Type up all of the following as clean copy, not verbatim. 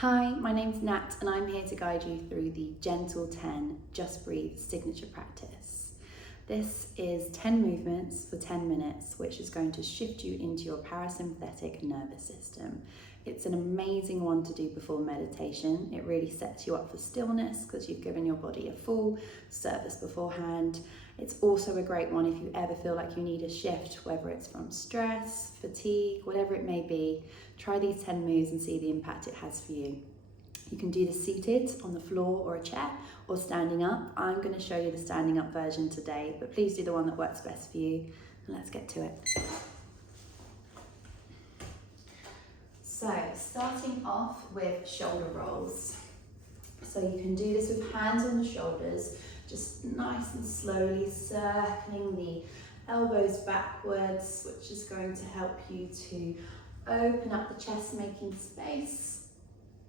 Hi, my name's Nat and I'm here to guide you through the Gentle 10 Just Breathe signature practice. This is 10 movements for 10 minutes, which is going to shift you into your parasympathetic nervous system. It's an amazing one to do before meditation. It really sets you up for stillness because you've given your body a full service beforehand. It's also a great one if you ever feel like you need a shift, whether it's from stress, fatigue, whatever it may be. Try these 10 moves and see the impact it has for you. You can do this seated on the floor or a chair or standing up. I'm going to show you the standing up version today, but please do the one that works best for you. And let's get to it. So, starting off with shoulder rolls. So you can do this with hands on the shoulders, just nice and slowly circling the elbows backwards, which is going to help you to open up the chest, making space,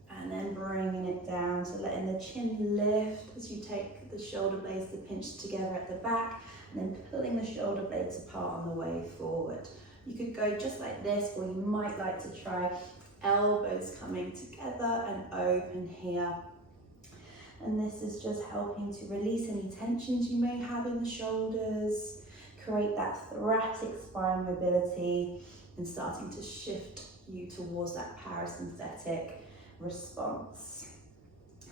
and then bringing it down, so letting the chin lift as you take the shoulder blades to pinch together at the back, and then pulling the shoulder blades apart on the way forward. You could go just like this, or you might like to try elbows coming together and open here. And this is just helping to release any tensions you may have in the shoulders, create that thoracic spine mobility, and starting to shift you towards that parasympathetic response.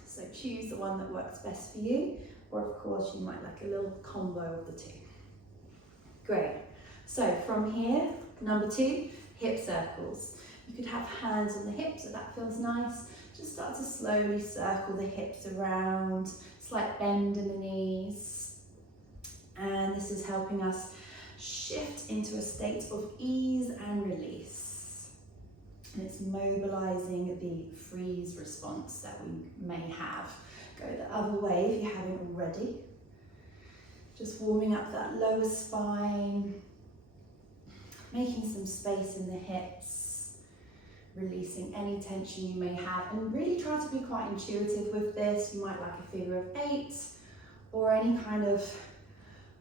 So choose the one that works best for you, or of course you might like a little combo of the two. Great. So from here, number 2, hip circles. You could have hands on the hips if that feels nice. Just start to slowly circle the hips around, slight bend in the knees. And this is helping us shift into a state of ease and release. And it's mobilizing the freeze response that we may have. Go the other way if you haven't already. Just warming up that lower spine, making some space in the hips, releasing any tension you may have, and really try to be quite intuitive with this. You might like a figure of 8 or any kind of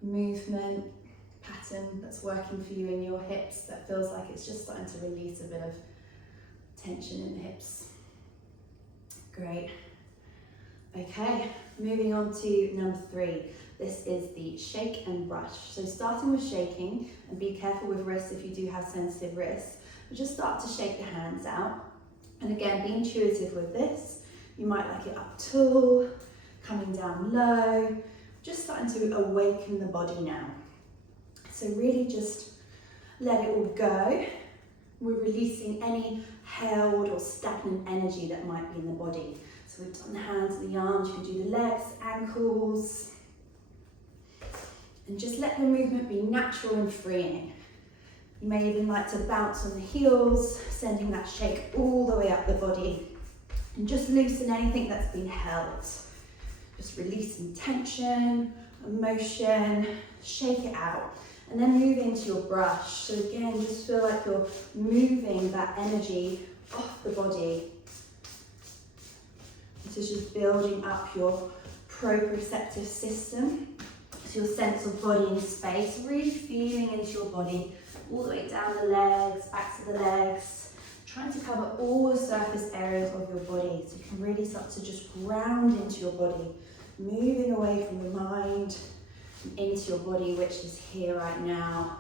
movement pattern that's working for you in your hips that feels like it's just starting to release a bit of tension in the hips. Great. Okay, moving on to number 3. This is the shake and brush. So starting with shaking, and be careful with wrists if you do have sensitive wrists. But just start to shake the hands out. And again, be intuitive with this. You might like it up tall, coming down low, just starting to awaken the body now. So really just let it all go. We're releasing any held or stagnant energy that might be in the body. So we've done the hands and the arms, you can do the legs, ankles. And just let the movement be natural and freeing. You may even like to bounce on the heels, sending that shake all the way up the body. And just loosen anything that's been held. Just releasing tension, emotion, shake it out. And then move into your brush. So again, just feel like you're moving that energy off the body. This is just building up your proprioceptive system. So your sense of body and space, really feeling into your body, all the way down the legs, back to the legs, trying to cover all the surface areas of your body so you can really start to just ground into your body, moving away from the mind and into your body, which is here right now.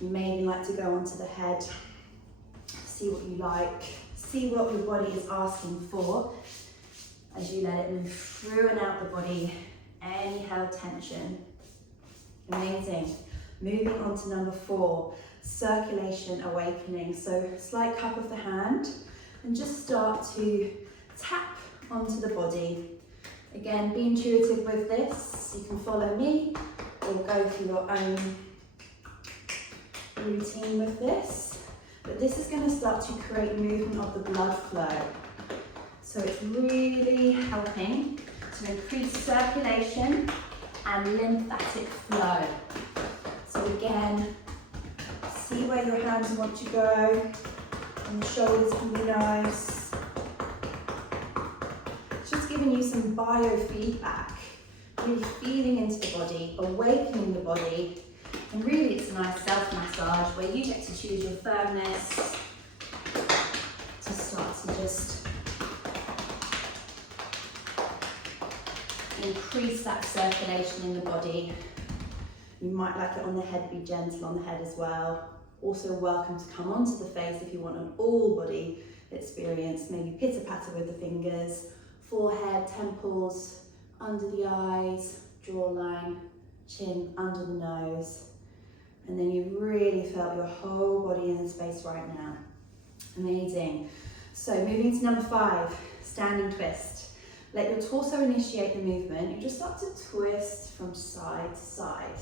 You may even like to go onto the head, see what you like, see what your body is asking for as you let it move through and out the body, any held tension. Amazing. Moving on to number 4, circulation awakening. So slight cup of the hand and just start to tap onto the body. Again, be intuitive with this. You can follow me or go through your own routine with this. But this is going to start to create movement of the blood flow. So it's really helping to increase circulation and lymphatic flow. So again, see where your hands want to go, and the shoulders can be nice. It's just giving you some biofeedback, really feeling into the body, awakening the body, and really it's a nice self-massage where you get to choose your firmness to start to just increase that circulation in the body. You might like it on the head, be gentle on the head as well. Also welcome to come onto the face if you want an all body experience, maybe pitter patter with the fingers, forehead, temples, under the eyes, jawline, chin, under the nose. And then you've really felt your whole body in the space right now. Amazing. So moving to number 5, standing twist. Let your torso initiate the movement. You just start to twist from side to side.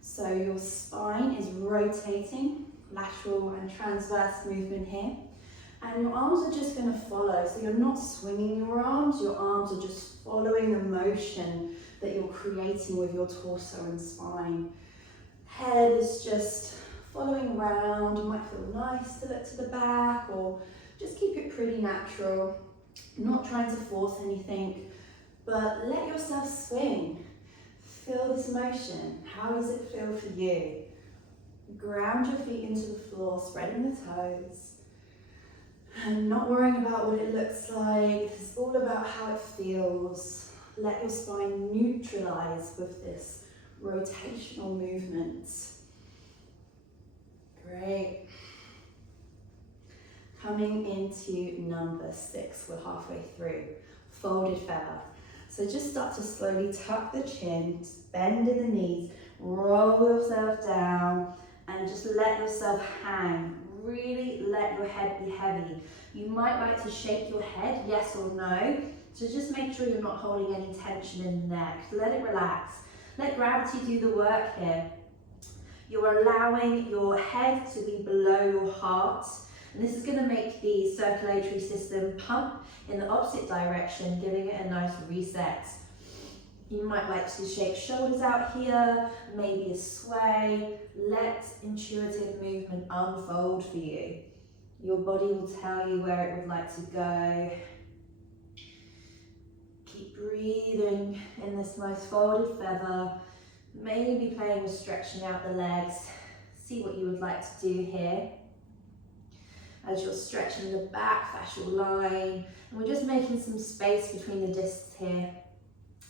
So your spine is rotating, lateral and transverse movement here. And your arms are just going to follow. So you're not swinging your arms are just following the motion that you're creating with your torso and spine. Head is just following around. You might feel nice to look to the back, or just keep it pretty natural. Not trying to force anything, but let yourself swing. Feel this motion. How does it feel for you? Ground your feet into the floor, spreading the toes. And not worrying about what it looks like. It's all about how it feels. Let your spine neutralize with this rotational movement. Great. Coming into number 6, we're halfway through. Folded feather. So just start to slowly tuck the chin, bend in the knees, roll yourself down, and just let yourself hang. Really let your head be heavy. You might like to shake your head, yes or no. So just make sure you're not holding any tension in the neck. Let it relax. Let gravity do the work here. You're allowing your head to be below your heart. And this is going to make the circulatory system pump in the opposite direction, giving it a nice reset. You might like to shake shoulders out here, maybe a sway. Let intuitive movement unfold for you. Your body will tell you where it would like to go. Keep breathing in this nice folded feather. Maybe playing with stretching out the legs. See what you would like to do here. As you're stretching the back fascial line, and we're just making some space between the discs here,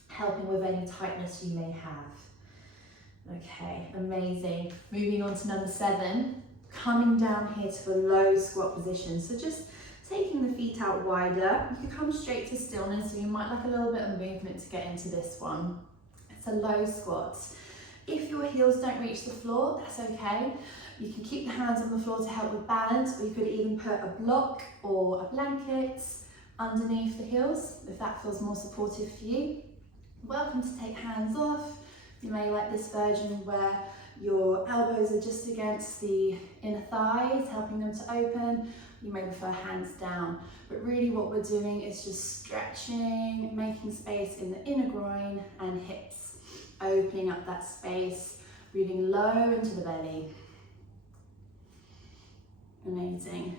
helping with any tightness you may have. Okay, amazing. Moving on to number 7, coming down here to a low squat position. So just taking the feet out wider. You can come straight to stillness, so you might like a little bit of movement to get into this one. It's a low squat. If your heels don't reach the floor, that's okay. You can keep the hands on the floor to help with balance, or you could even put a block or a blanket underneath the heels if that feels more supportive for you. Welcome to take hands off. You may like this version where your elbows are just against the inner thighs, helping them to open. You may prefer hands down, but really what we're doing is just stretching, making space in the inner groin and hips, opening up that space, breathing low into the belly. Amazing.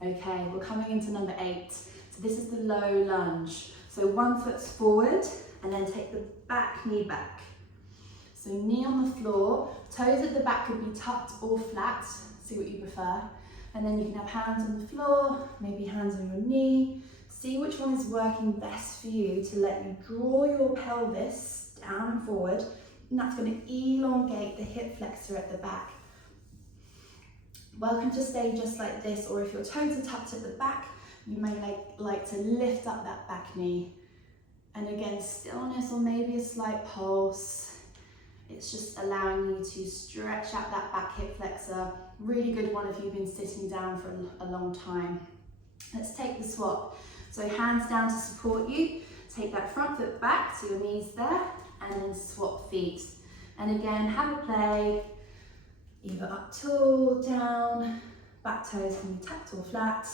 Okay, we're coming into number 8. So this is the low lunge. So one foot's forward and then take the back knee back. So knee on the floor, toes at the back could be tucked or flat, see what you prefer. And then you can have hands on the floor, maybe hands on your knee. See which one is working best for you to let you draw your pelvis down and forward. And that's going to elongate the hip flexor at the back. Welcome to stay just like this, or if your toes are tucked at the back, you may like to lift up that back knee. And again, stillness or maybe a slight pulse. It's just allowing you to stretch out that back hip flexor. Really good one if you've been sitting down for a long time. Let's take the swap. So hands down to support you. Take that front foot back to your knees there, and then swap feet. And again, have a play. Either up tall, down, back toes can be tucked or flat,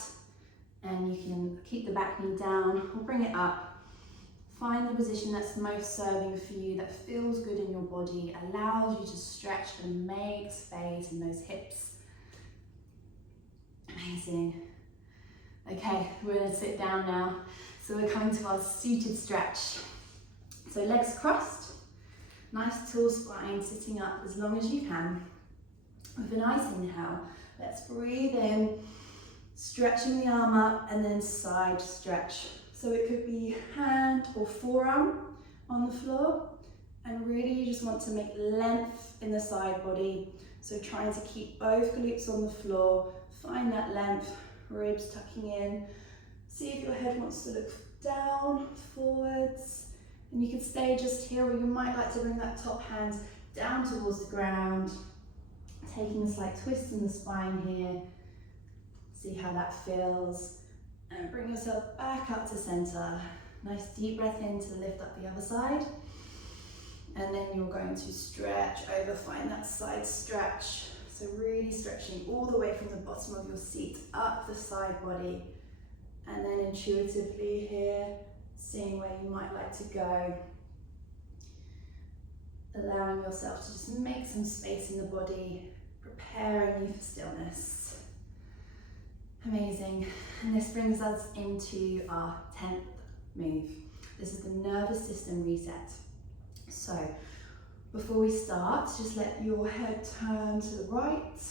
and you can keep the back knee down or bring it up. Find the position that's most serving for you, that feels good in your body, allows you to stretch and make space in those hips. Amazing. Okay, we're going to sit down now. So we're coming to our seated stretch. So legs crossed, nice tall spine, sitting up as long as you can. With a nice inhale, let's breathe in, stretching the arm up, and then side stretch. So it could be hand or forearm on the floor, and really you just want to make length in the side body. So trying to keep both glutes on the floor, find that length, ribs tucking in. See if your head wants to look down, forwards, and you can stay just here, or you might like to bring that top hand down towards the ground, taking a slight twist in the spine here. See how that feels, and bring yourself back up to center. Nice deep breath in to lift up the other side. And then you're going to stretch over, find that side stretch. So really stretching all the way from the bottom of your seat up the side body. And then intuitively here, seeing where you might like to go. Allowing yourself to just make some space in the body, preparing you for stillness. Amazing. And this brings us into our 10th move. This is the nervous system reset. So before we start, just let your head turn to the right,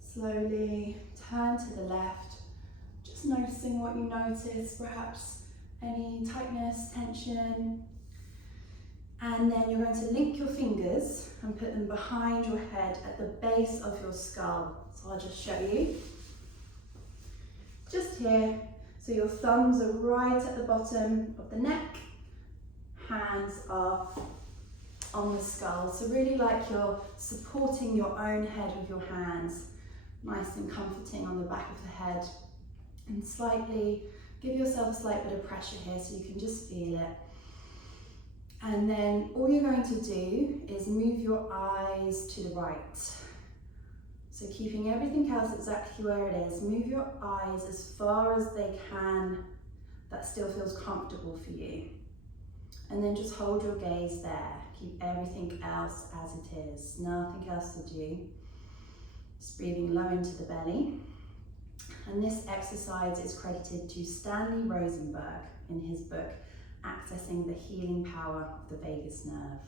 slowly turn to the left, just noticing what you notice, perhaps any tightness, tension. And then you're going to link your fingers and put them behind your head at the base of your skull. So I'll just show you. Just here, so your thumbs are right at the bottom of the neck, hands are on the skull. So really like you're supporting your own head with your hands, nice and comforting on the back of the head. And slightly, give yourself a slight bit of pressure here so you can just feel it. And then all you're going to do is move your eyes to the right. So keeping everything else exactly where it is, move your eyes as far as they can, that still feels comfortable for you. And then just hold your gaze there. Keep everything else as it is, nothing else to do. Just breathing low into the belly. And this exercise is credited to Stanley Rosenberg in his book, Accessing the Healing Power of the Vagus Nerve.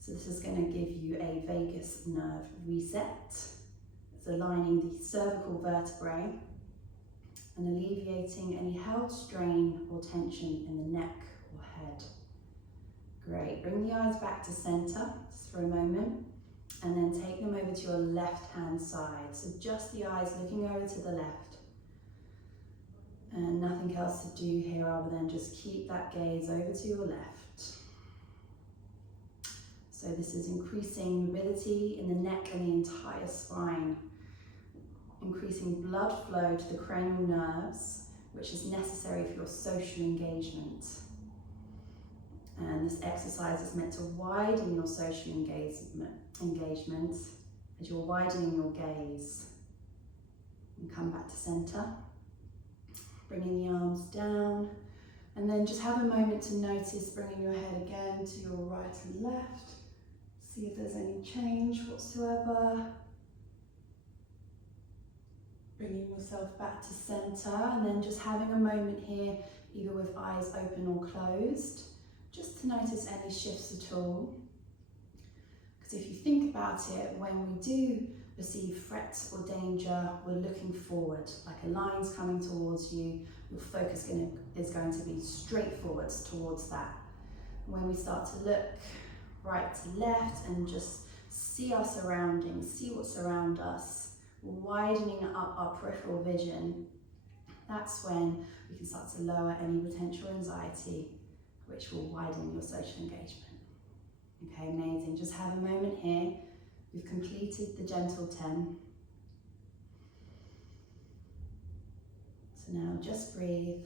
So this is going to give you a vagus nerve reset. It's aligning the cervical vertebrae and alleviating any held strain or tension in the neck or head. Great, bring the eyes back to center just for a moment, and then take them over to your left hand side. So just the eyes looking over to the left. And nothing else to do here other than just keep that gaze over to your left. So this is increasing mobility in the neck and the entire spine, increasing blood flow to the cranial nerves, which is necessary for your social engagement. And this exercise is meant to widen your social engagement as you're widening your gaze. And come back to center, bringing the arms down, and then just have a moment to notice bringing your head again to your right and left. See if there's any change whatsoever. Bringing yourself back to center, and then just having a moment here, either with eyes open or closed, just to notice any shifts at all. Because if you think about it, when we do perceive threats or danger, we're looking forward, like a line's coming towards you, your focus is going to be straight forwards towards that. When we start to look right to left and just see our surroundings, see what's around us, widening up our peripheral vision, that's when we can start to lower any potential anxiety, which will widen your social engagement. Okay, amazing. Just have a moment here. We've completed the gentle 10. So now just breathe.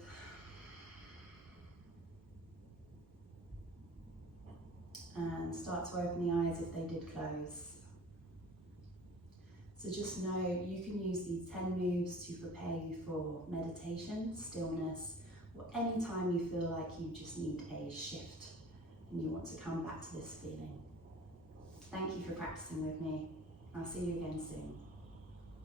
And start to open the eyes if they did close. So just know you can use these 10 moves to prepare you for meditation, stillness, or any time you feel like you just need a shift and you want to come back to this feeling. Thank you for practicing with me. I'll see you again soon.